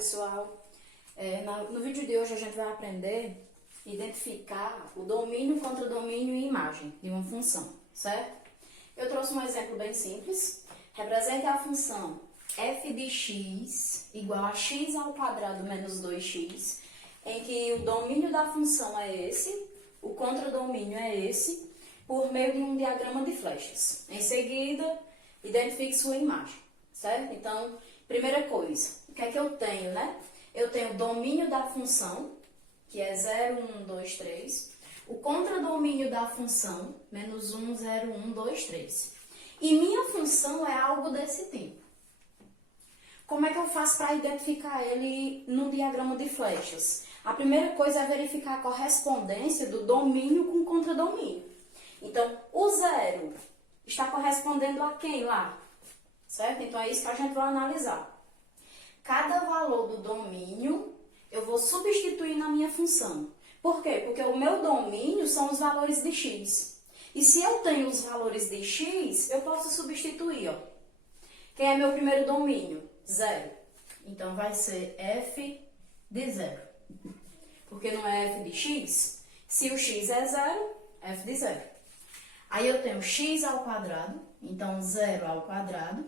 pessoal? No vídeo de hoje a gente vai aprender a identificar o domínio, contradomínio e imagem de uma função, certo? Eu trouxe um exemplo bem simples. Represente a função f de x igual a x ao quadrado menos 2x, em que o domínio da função é esse, o contradomínio é esse, por meio de um diagrama de flechas. Em seguida, identifique sua imagem, certo? Então, primeira coisa, o que é que eu tenho, né? Eu tenho o domínio da função, que é 0, 1, 2, 3. O contradomínio da função, menos 1, 0, 1, 2, 3. E minha função é algo desse tipo. Como é que eu faço para identificar ele no diagrama de flechas? A primeira coisa é verificar a correspondência do domínio com o contradomínio. Então, o 0 está correspondendo a quem lá? Certo? Então, é isso que a gente vai analisar. Cada valor do domínio eu vou substituir na minha função. Por quê? Porque o meu domínio são os valores de x. E se eu tenho os valores de x, eu posso substituir, ó. Quem é meu primeiro domínio? 0. Então, vai ser f de 0. Porque não é f de x? Se o x é 0, f de 0. Aí eu tenho x ao quadrado, então 0 ao quadrado,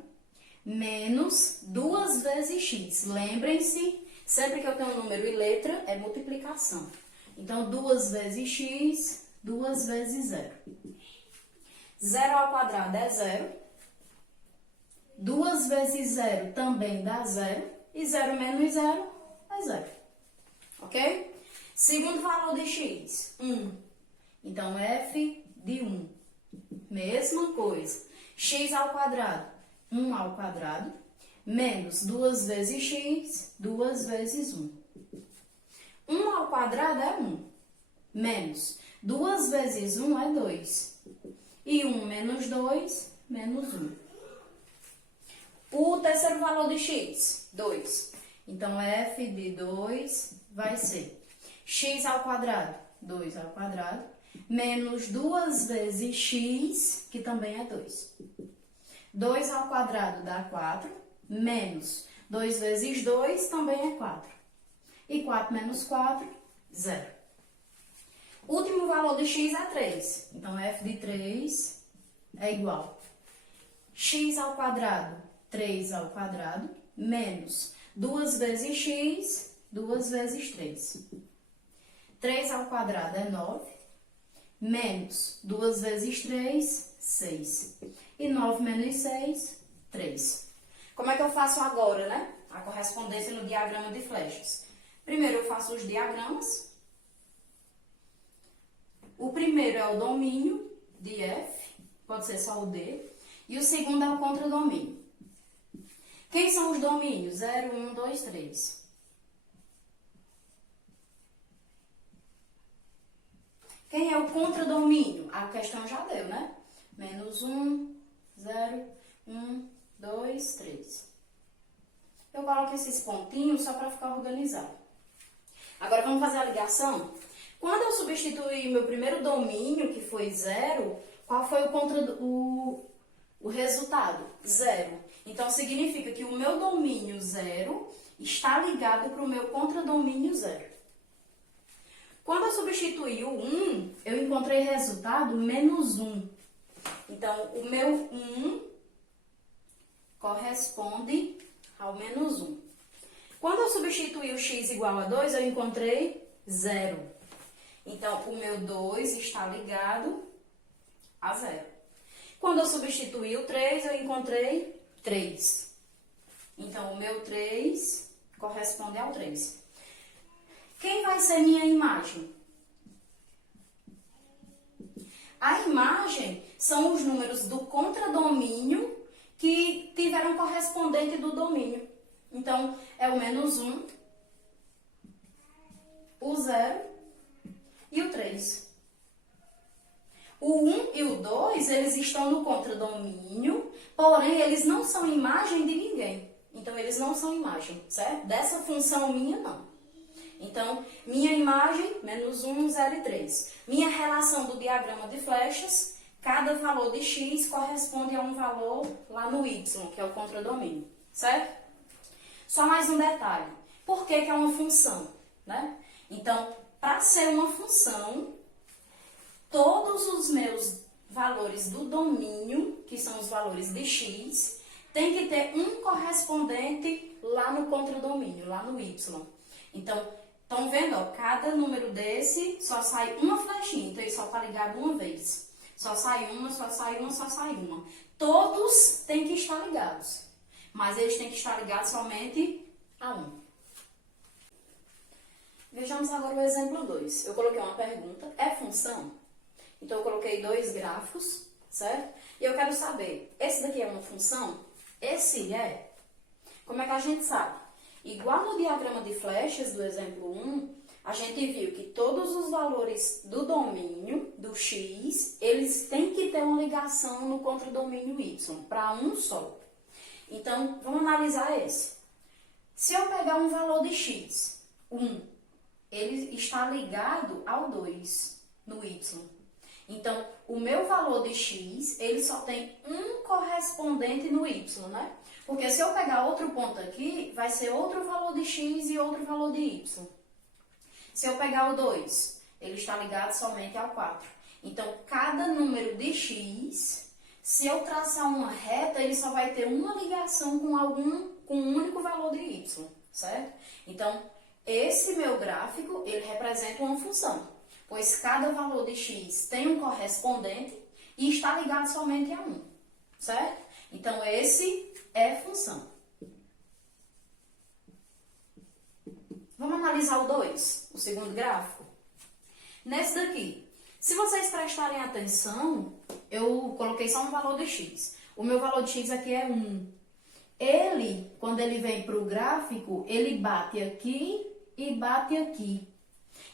menos 2 vezes x. Lembrem-se, sempre que eu tenho número e letra, é multiplicação. Então, 2 vezes x, 2 vezes 0. 0 ao quadrado é 0. 2 vezes 0 também dá 0. E 0 menos 0 é 0. Ok? Segundo valor de x, 1. Então, f de 1. Mesma coisa. X ao quadrado, 1 ao quadrado, menos 2 vezes x, 2 vezes 1. 1 ao quadrado é 1, menos 2 vezes 1 é 2. E 1 menos 2, menos 1. O terceiro valor de x, 2. Então, f de 2 vai ser x ao quadrado, 2 ao quadrado, menos 2 vezes x, que também é 2. 2 ao quadrado dá 4, menos 2 vezes 2 também é 4. E 4 menos 4, 0. Último valor de x é 3. Então, f de 3 é igual x ao quadrado, 3 ao quadrado, menos 2 vezes x, 2 vezes 3. 3 ao quadrado é 9, menos 2 vezes 3, 6. E 9 menos 6, 3. Como é que eu faço agora, né? A correspondência no diagrama de flechas. Primeiro eu faço os diagramas. O primeiro é o domínio de f, pode ser só o d. E o segundo é o contradomínio. Quem são os domínios? 0, 1, 2, 3. Quem é o contradomínio? A questão já deu, né? Menos 1, 0, 1, 2, 3. Eu coloco esses pontinhos só para ficar organizado. Agora, vamos fazer a ligação? Quando eu substituir meu primeiro domínio, que foi 0, qual foi o resultado? 0. Então, significa que o meu domínio 0 está ligado para o meu contradomínio 0. Quando eu substituir o 1, eu encontrei resultado menos 1. Então, o meu 1 corresponde ao menos 1. Quando eu substituir o x igual a 2, eu encontrei 0. Então, o meu 2 está ligado a 0. Quando eu substituir o 3, eu encontrei 3. Então, o meu 3 corresponde ao 3. Quem vai ser minha imagem? A imagem são os números do contradomínio que tiveram correspondente do domínio. Então, é o menos 1, o 0 e o 3. O 1 e o 2, eles estão no contradomínio, porém, eles não são imagem de ninguém. Então, eles não são imagem, certo? Dessa função minha, não. Então, minha imagem, menos 1, 0 e 3. Minha relação do diagrama de flechas, cada valor de x corresponde a um valor lá no y, que é o contradomínio, certo? Só mais um detalhe. Por que que é uma função, né? Então, para ser uma função, todos os meus valores do domínio, que são os valores de x, tem que ter um correspondente lá no contradomínio, lá no y. Então, estão vendo, ó, cada número desse só sai uma flechinha, então ele só está ligado uma vez. Só sai uma, só sai uma, só sai uma. Todos têm que estar ligados, mas eles têm que estar ligados somente a um. Vejamos agora o exemplo 2. Eu coloquei uma pergunta, é função? Então, eu coloquei dois gráficos, certo? E eu quero saber, esse daqui é uma função? Esse é? Como é que a gente sabe? Igual no diagrama de flechas do exemplo 1, a gente viu que todos os valores do domínio, do x, eles têm que ter uma ligação no contradomínio y, para um só. Então, vamos analisar esse. Se eu pegar um valor de x, 1, ele está ligado ao 2 no y. Então, o meu valor de x, ele só tem um correspondente no y, né? Porque se eu pegar outro ponto aqui, vai ser outro valor de x e outro valor de y. Se eu pegar o 2, ele está ligado somente ao 4. Então, cada número de x, se eu traçar uma reta, ele só vai ter uma ligação com um único valor de y, certo? Então, esse meu gráfico, ele representa uma função, pois cada valor de x tem um correspondente e está ligado somente a um, certo? Então, esse é função. Vamos analisar o 2, o segundo gráfico? Nesse daqui, se vocês prestarem atenção, eu coloquei só um valor de x. O meu valor de x aqui é 1. Ele, quando ele vem para o gráfico, ele bate aqui e bate aqui.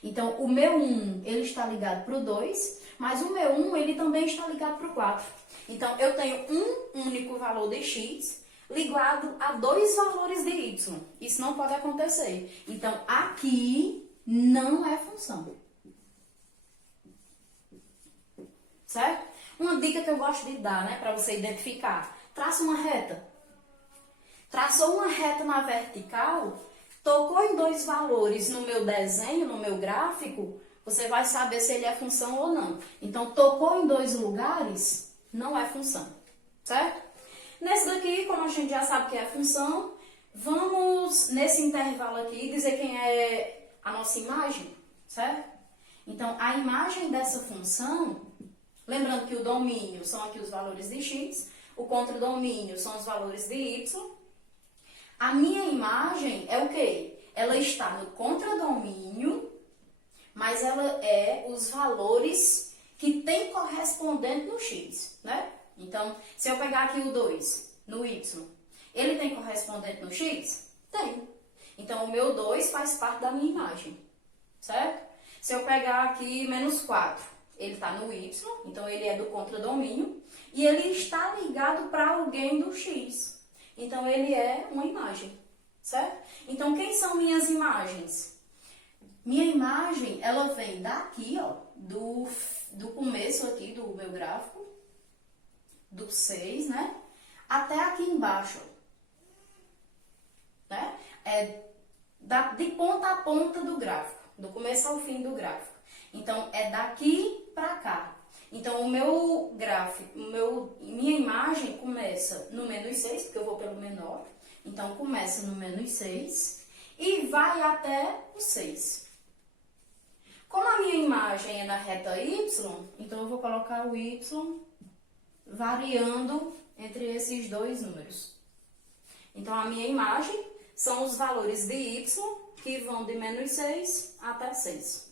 Então, o meu 1, ele está ligado para o 2, mas o meu 1, ele também está ligado para o 4. Então, eu tenho um único valor de x ligado a dois valores de y. Isso não pode acontecer. Então, aqui não é função. Certo? Uma dica que eu gosto de dar, né, para você identificar. Traça uma reta. Traçou uma reta na vertical, tocou em dois valores no meu desenho, no meu gráfico, você vai saber se ele é função ou não. Então, tocou em dois lugares, não é função, certo? Nesse daqui, como a gente já sabe que é função, vamos, nesse intervalo aqui, dizer quem é a nossa imagem, certo? Então, a imagem dessa função, lembrando que o domínio são aqui os valores de x, o contradomínio são os valores de y. A minha imagem é o quê? Ela está no contradomínio, mas ela é os valores que tem correspondente no x, né? Então, se eu pegar aqui o 2 no y, ele tem correspondente no x? Tem. Então, o meu 2 faz parte da minha imagem, certo? Se eu pegar aqui menos 4, ele está no y, então ele é do contradomínio, e ele está ligado para alguém do x. Então, ele é uma imagem, certo? Então, quem são minhas imagens? Minha imagem, ela vem daqui, ó, do começo aqui do meu gráfico, do 6, né? Até aqui embaixo, né? De ponta a ponta do gráfico, do começo ao fim do gráfico. Então, é daqui para cá. Então, o meu gráfico, minha imagem começa no menos 6, porque eu vou pelo menor. Então, começa no menos 6 e vai até o 6. Como a minha imagem é na reta y, então eu vou colocar o y variando entre esses dois números. Então, a minha imagem são os valores de y que vão de menos 6 até 6.